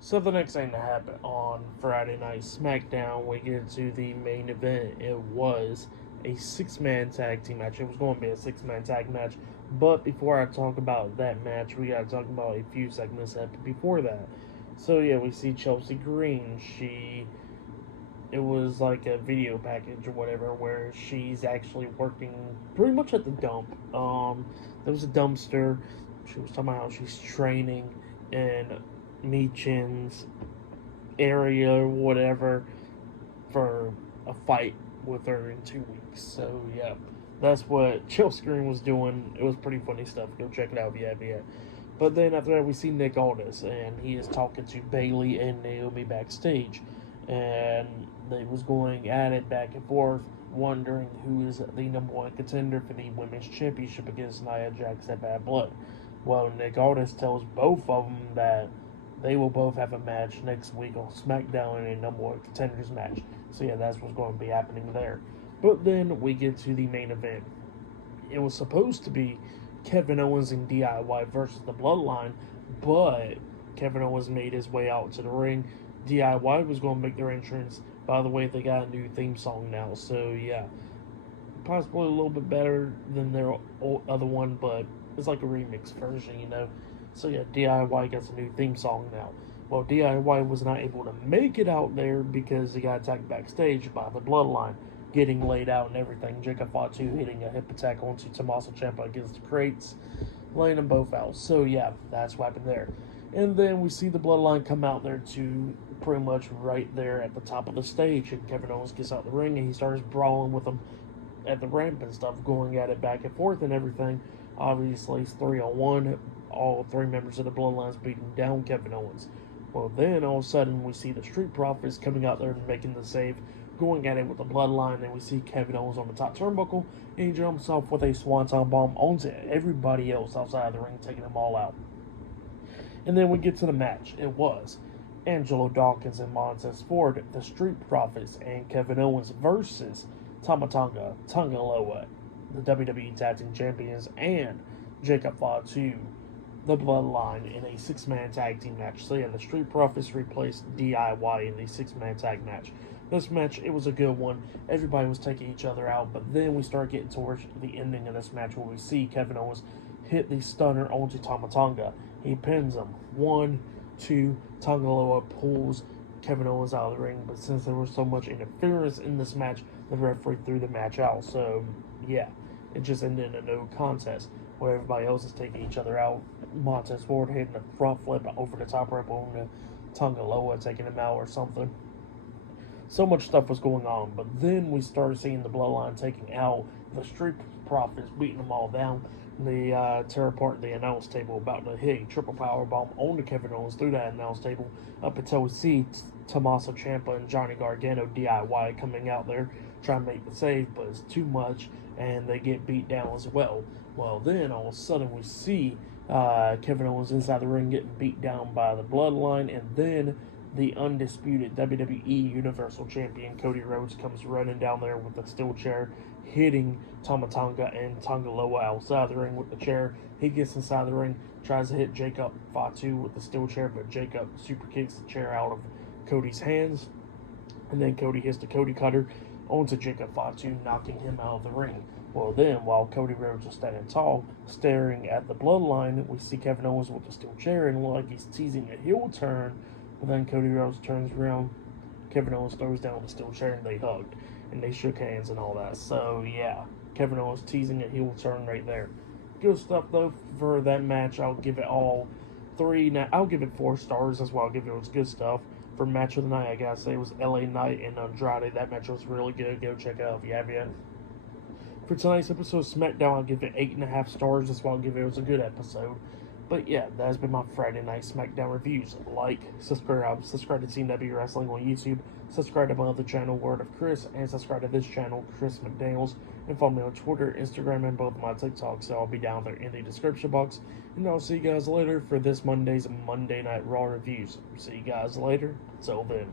So the next thing that happened on Friday Night SmackDown, we get to the main event. It was a six-man tag team match. It was going to be a six-man tag match, but before I talk about that match, we got to talk about a few segments that happened before that. So yeah, we see Chelsea Green. It was like a video package or whatever where she's actually working pretty much at the dump. There was a dumpster. She was talking about how she's training in Meechin's area or whatever for a fight with her in 2 weeks. So yeah, that's what Chelsea Green was doing. It was pretty funny stuff. Go check it out if you haven't yet. But then after that, we see Nick Aldis, and he is talking to Bailey and Naomi backstage, and they was going at it back and forth, wondering who is the number one contender for the women's championship against Nia Jax at Bad Blood. Well, Nick Aldis tells both of them that they will both have a match next week on SmackDown in a number one contenders match. So yeah, that's what's going to be happening there. But then we get to the main event. It was supposed to be Kevin Owens and DIY versus the Bloodline, but Kevin Owens made his way out to the ring. DIY was going to make their entrance. By the way, they got a new theme song now, so yeah, possibly a little bit better than their other one, but it's like a remix version. So yeah, DIY gets a new theme song now. Well, DIY was not able to make it out there because he got attacked backstage by the Bloodline, getting laid out and everything. Jacob Fatu hitting a hip attack onto Tommaso Ciampa against the crates, laying them both out. So yeah, that's what happened there. And then we see the Bloodline come out there to pretty much right there at the top of the stage, and Kevin Owens gets out the ring and he starts brawling with them at the ramp and stuff, going at it back and forth and everything. Obviously, it's 3-on-1. All three members of the Bloodline's beating down Kevin Owens. Well, then all of a sudden, we see the Street Profits coming out there and making the save, going at it with the Bloodline, and we see Kevin Owens on the top turnbuckle, and he jumps off with a Swanton Bomb onto everybody else outside of the ring, taking them all out. And then we get to the match. It was Angelo, Dawkins, and Montez Ford, the Street Profits, and Kevin Owens versus Tama Tonga, Tonga Loa, the WWE Tag Team Champions, and Jacob Fatu, the Bloodline, in a six-man tag team match. So yeah, the Street Profits replaced DIY in the six-man tag match. This match, it was a good one. Everybody was taking each other out, but then we start getting towards the ending of this match where we see Kevin Owens hit the stunner onto Tama Tonga. He pins him. 1, 2, Tonga Loa pulls Kevin Owens out of the ring, but since there was so much interference in this match, the referee threw the match out. So yeah, it just ended in a no contest where everybody else is taking each other out. Montez Ford hitting a front flip over the top rope on the Tonga Loa, taking him out or something. So much stuff was going on, but then we started seeing the Bloodline taking out the Street Profits, beating them all down. They tear apart the announce table, about to hit a triple power bomb onto Kevin Owens through that announce table, up until we see Tommaso Ciampa and Johnny Gargano DIY coming out there trying to make the save, but it's too much, and they get beat down as well. Well, then all of a sudden we see Kevin Owens inside the ring getting beat down by the Bloodline, and then the undisputed WWE Universal Champion Cody Rhodes comes running down there with a steel chair, hitting Tama Tonga and Tonga Loa outside the ring with the chair. He gets inside the ring, tries to hit Jacob Fatu with the steel chair, but Jacob super kicks the chair out of Cody's hands, and then Cody hits the Cody Cutter onto Jacob Fatu, knocking him out of the ring. Well, then, while Cody Rhodes is standing tall, staring at the Bloodline, we see Kevin Owens with the steel chair and look like he's teasing a heel turn. But then Cody Rhodes turns around, Kevin Owens throws down the steel chair, and they hugged. And they shook hands and all that. So, yeah, Kevin Owens teasing a heel turn right there. Good stuff, though, for that match. I'll give it all 3. Now, I'll give it 4 stars. That's why I'll give it. It was good stuff. For match of the night, I gotta say, it was LA Knight and Andrade. That match was really good. Go check it out if you have yet. For tonight's episode of SmackDown, I'll give it 8.5 stars. That's why I'll give it. It was a good episode. But yeah, that has been my Friday Night SmackDown reviews. Like, subscribe to CW Wrestling on YouTube, subscribe to my other channel, Word of Chris, and subscribe to this channel, Chris McDaniels, and follow me on Twitter, Instagram, and both my TikToks, so I'll be down there in the description box. And I'll see you guys later for this Monday's Monday Night Raw reviews. See you guys later. Till then.